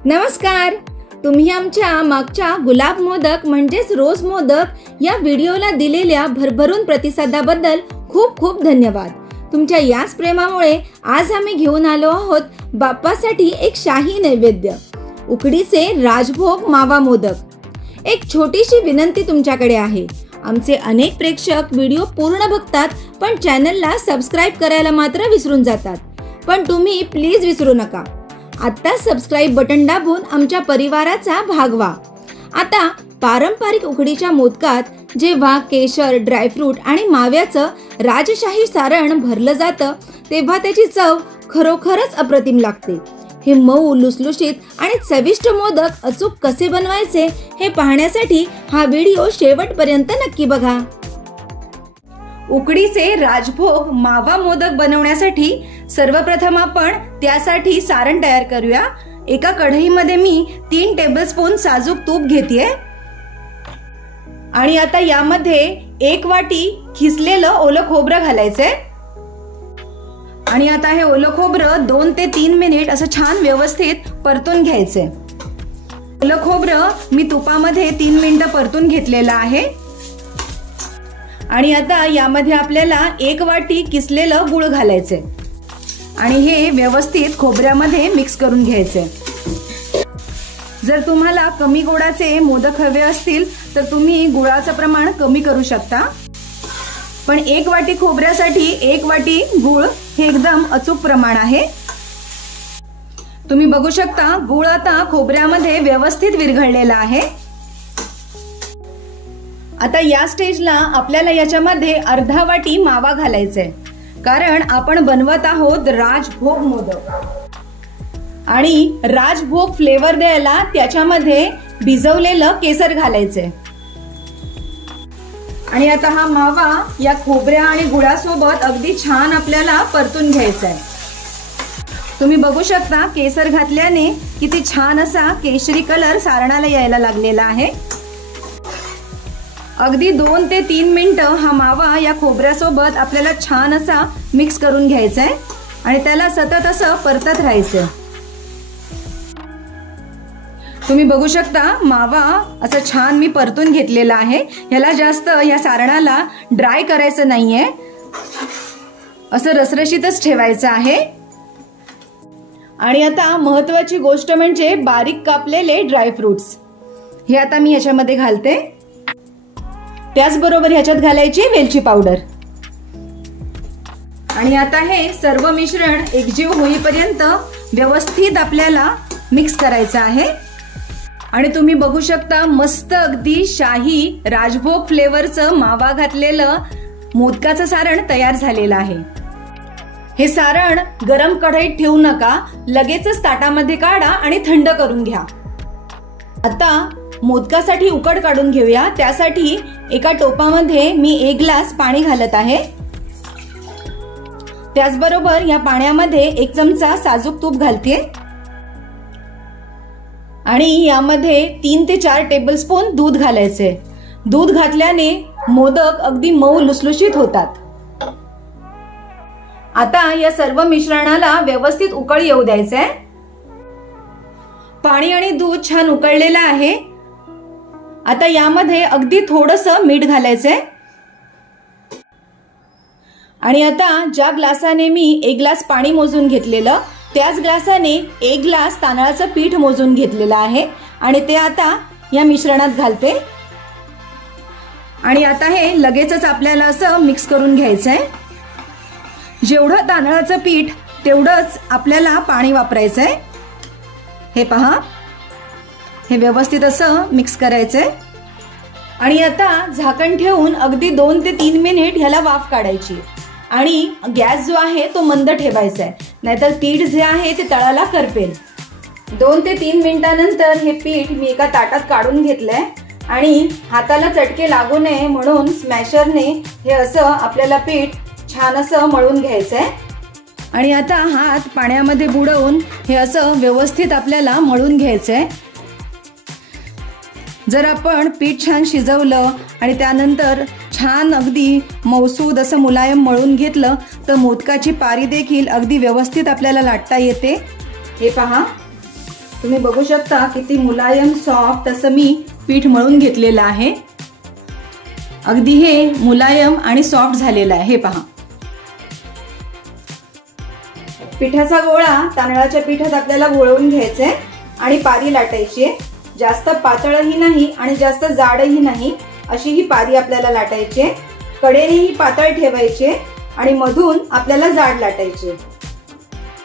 नमस्कार. तुम्ही आमच्या मागच्या गुलाब मोदक म्हणजेच रोज मोदक या व्हिडिओला दिलेल्या भरभरून प्रतिसादाबद्दल खूप खूप धन्यवाद. तुमच्या याच प्रेमामुळे आज आम्ही घेऊन आलो आहोत बाप्पासाठी एक शाही नैवेद्य, उकडीचे राजभोग मावा मोदक. एक छोटीशी विनंती तुमच्याकडे आहे. आमचे अनेक प्रेक्षक व्हिडिओ पूर्ण बघतात पण चॅनलला सबस्क्राइब करायला मात्र विसरून जातात. पण तुम्ही प्लीज विसरू नका. आता सबस्क्राइब बटन दाबून आमच्या परिवाराचा भाग व्हा. आता पारंपरिक उकडीच्या मोदकात जेव्हा केशर, ड्रायफ्रूट आणि माव्याचं राजशाही सारण भरलं जातं तेव्हा त्याची चव खरोखरच अप्रतिम लागते. हे मऊ, लुसलुशीत आणि चविष्ट मोदक अचूक कसे बनवायचे हे पाहण्यासाठी हा व्हिडिओ शेवटपर्यंत नक्की बघा. उकडीचे राजभोग मावा मोदक बनवण्यासाठी सर्वप्रथम आपण त्यासाठी सारण तयार करूया. एका कढईमध्ये मी 3 टेबलस्पून साजूक तूप घेतेय आणि आता यामध्ये 1 वाटी खिसलेलं ओलं खोबरं घालायचंय. आणि आता हे ओलं खोबरं 2 ते 3 मिनिट असं छान व्यवस्थित परतून घ्यायचंय. ओलं खोबरं मी तुपामध्ये 3 मिनिटं परतून घेतलेलं आहे. आणि आता यामध्ये आपल्याला 1 वाटी किसलेलं गूळ घालायचंय आणि हे व्यवस्थित खोबऱ्यामध्ये मिक्स करून घ्यायचंय. जर तुम्हाला कमी गोडाचे मोदक हवे असतील तर तुम्ही गुळाचं प्रमाण कमी करू शकता. पण 1 वाटी खोबऱ्यासाठी 1 वाटी गूळ हे एकदम अचूक प्रमाण आहे. तुम्ही बघू शकता गूळ आता खोबऱ्यामध्ये व्यवस्थित विरघळलेला आहे. आता या स्टेजला आपल्याला याच्यामध्ये अर्धा वाटी मावा घालायचाय, कारण आपण बनवत आहोत राजभोग मोदक आणि राजभोग फ्लेवर द्यायला त्याच्यामध्ये भिजवलेलं केसर घालायचंय. आणि आता हा मावा या खोबऱ्या आणि गुळासोबत अगदी छान आपल्याला परतून घ्यायचा आहे. तुम्ही बघू शकता केसर घातल्याने किती छान असा केशरी कलर सारणाला यायला लागलेला आहे. अगदी 2 ते 3 मिनिटं हा मावा या खोबऱ्यासोबत आपल्याला छान असा मिक्स करून घ्यायचा आहे आणि त्याला सतत असं परतत राहायचं. तुम्ही बघू शकता मावा असं छान मी परतून घेतलेला आहे. याला जास्त या सारणाला ड्राय करायचं नाहीये, असं रसरशीतच ठेवायचं आहे. आणि आता महत्वाची गोष्ट म्हणजे बारीक कापलेले ड्रायफ्रुट्स हे आता मी याच्यामध्ये घालते. त्याचबरोबर ह्याच्यात घालायची वेलची पावडर. आणि आता हे सर्व मिश्रण एकजीव होईपर्यंत व्यवस्थित आपल्याला मिक्स करायचं आहे. आणि तुम्ही बघू शकता मस्त अगदी शाही राजभोग फ्लेवरचं मावा घातलेलं मोदकाचं सारण तयार झालेलं आहे. हे सारण गरम कढईत ठेवू नका, लगेचच ताटामध्ये काढा आणि थंड करून घ्या. आता मोदकासाठी उकड काढून घेऊया. त्यासाठी एका टोपामध्ये मी 1 ग्लास पाणी घालत आहे. त्याचबरोबर या पाण्यामध्ये 1 चमचा साजूक तूप घालते आणि यामध्ये 3 ते 4 टेबलस्पून दूध घालायचे. दूध घातल्याने मोदक अगदी मऊ लुसलुशीत होतात. आता या सर्व मिश्रणाला व्यवस्थित उकळ येऊ द्यायचंय. पाणी आणि दूध छान उकळलेलं आहे. आता यामध्ये अगदी थोडंसं मीठ घालायचंय. आणि आता ज्या ग्लासाने मी 1 ग्लास पाणी मोजून घेतलेलं त्याच ग्लासाने 1 ग्लास तांदळाचं पीठ मोजून घेतलेलं आहे आणि ते आता या मिश्रणात घालते. आणि आता हे लगेचच आपल्याला असं मिक्स करून घ्यायचंय. जेवढं तांदळाचं पीठ तेवढंच आपल्याला पाणी वापरायचंय. हे पहा, हे व्यवस्थित असं मिक्स करायचंय. आणि आता झाकण ठेवून अगदी 2 ते 3 मिनिट ह्याला वाफ काढायची. आणि गॅस जो आहे तो मंद ठेवायचा आहे, नाहीतर पीठ जे आहे ते तळाला करपेल. 2 ते 3 मिनिटांनंतर हे पीठ मी एका ताटात काढून घेतलंय आणि हाताला चटके लागू नये म्हणून स्मॅशरने हे असं आपल्याला पीठ छान असं मळून घ्यायचंय. आणि आता हात पाण्यामध्ये बुडवून हे असं व्यवस्थित आपल्याला मळून घ्यायचंय. जर आपण पीठ छान शिजवलं आणि त्यानंतर छान अगदी मौसूद असं मुलायम मळून घेतलं तर मोदकाची पारी देखील अगदी व्यवस्थित आपल्याला लाटता येते. हे पहा, तुम्ही बघू शकता किती मुलायम सॉफ्ट असं मी पीठ मळून घेतलेलं आहे. अगदी हे मुलायम आणि सॉफ्ट झालेलं आहे. हे पहा, पिठाचा गोळा तांदळाच्या पिठात आपल्याला घोळवून घ्यायचा आहे आणि पारी लाटायची आहे. जास्त पातळही नाही आणि जास्त जाडही नाही, अशी ही पारी आपल्याला लाटायची आहे. कडेने ही पातळ ठेवायची आणि मधून आपल्याला जाड लाटायची.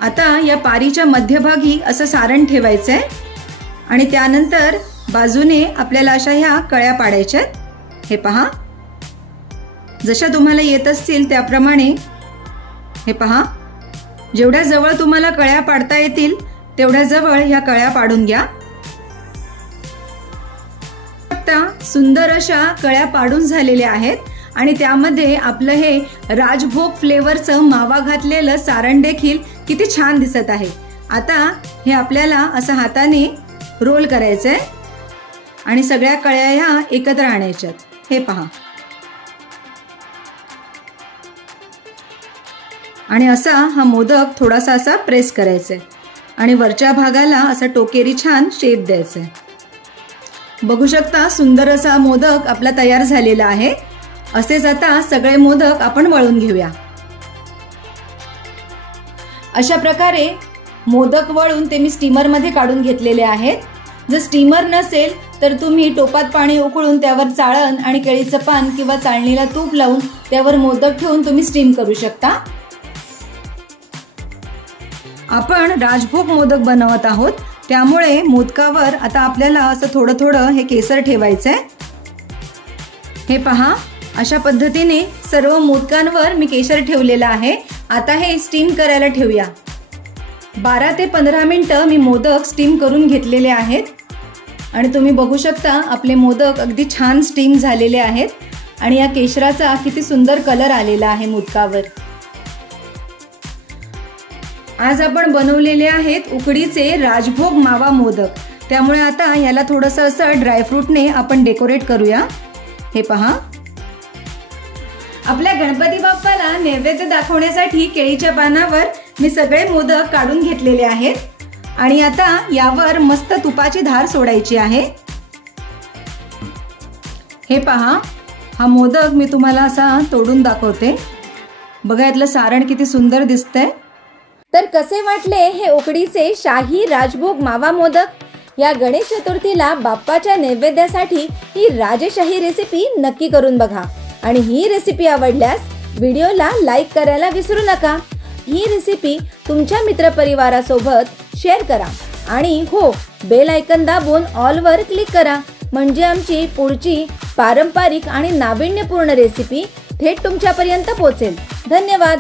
आता या पारीच्या मध्यभागी असं सारण ठेवायचं आहे आणि त्यानंतर बाजूने आपल्याला अशा ह्या कळ्या पाडायच्या. हे पहा, जशा तुम्हाला येत असतील त्याप्रमाणे. हे पहा, जेवढ्या जवळ तुम्हाला कळ्या पाडता येतील तेवढ्या जवळ ह्या कळ्या पाडून घ्या. आता सुंदर अशा कळ्या पाडून झालेल्या आहेत आणि त्यामध्ये आपलं हे राजभोग फ्लेवरचं मावा घातलेलं सारण देखील किती छान दिसत आहे. आता हे आपल्याला असं हाताने रोल करायचंय आणि सगळ्या कळ्या ह्या एकत्र आणायच्यात. हे पहा, आणि असा हा मोदक थोडासा असा प्रेस करायचा आहे आणि वरच्या भागाला असा टोकेरी छान शेप द्यायचा आहे. बघू शकता सुंदर असा मोदक आपला तयार झालेला आहे. असेच आता सगळे मोदक आपण वळून घेऊया. अशा प्रकारे मोदक वळून ते मी स्टीमर मध्ये काढून घेतलेले आहेत. जर स्टीमर नसेल तर तुम्ही टोपात पाणी उकळून त्यावर चाळण आणि केळीचं पान किंवा चाळणीला तूप लावून त्यावर मोदक ठेवून तुम्ही स्टीम करू शकता. आपण राजभोग मोदक बनवत आहोत, त्यामुळे मोदकावर आता आपल्याला असं थोडं थोडं हे केसर ठेवायचंय. हे पहा, अशा पद्धतीने सर्व मोदकांवर मी केसर ठेवलेलं आहे. आता हे स्टीम करायला ठेवूया. 12 ते 15 मिनिटं मी मोदक स्टीम करून घेतलेले आहेत आणि तुम्ही बघू शकता आपले मोदक अगदी छान स्टीम झालेले आहेत आणि या केशराचा किती सुंदर कलर आलेला आहे मोदकावर. आज आपण बनवलेले आहेत उकडीचे राजभोग मावा मोदक, त्यामुळे आता याला थोडंसं असं ड्रायफ्रूटने आपण डेकोरेट करूया. हे पहा, आपल्या गणपती बाप्पाला नैवेद्य दाखवण्यासाठी केळीच्या पानावर मी सगळे मोदक काढून घेतलेले आहेत आणि आता यावर मस्त तुपाची धार सोडायची आहे. हे पहा, हा मोदक मी तुम्हाला असा तोडून दाखवते. बघा, यातलं सारण किती सुंदर दिसतंय. तर कसे वाटले हे उकडीचे शाही राजभोग मावा मोदक? या गणेश चतुर्थीला बाप्पाच्या नैवेद्यासाठी ही राजेशाही रेसिपी नक्की करून बघा आणि ही रेसिपी आवडल्यास व्हिडिओला लाईक करायला विसरू नका. ही रेसिपी तुमच्या मित्रपरिवारासोबत शेअर करा आणि हो, बेल आयकन दाबून ऑलवर क्लिक करा, म्हणजे आमची पुढची पारंपरिक आणि नाविन्यपूर्ण रेसिपी थेट तुमच्यापर्यंत पोहोचेल. धन्यवाद.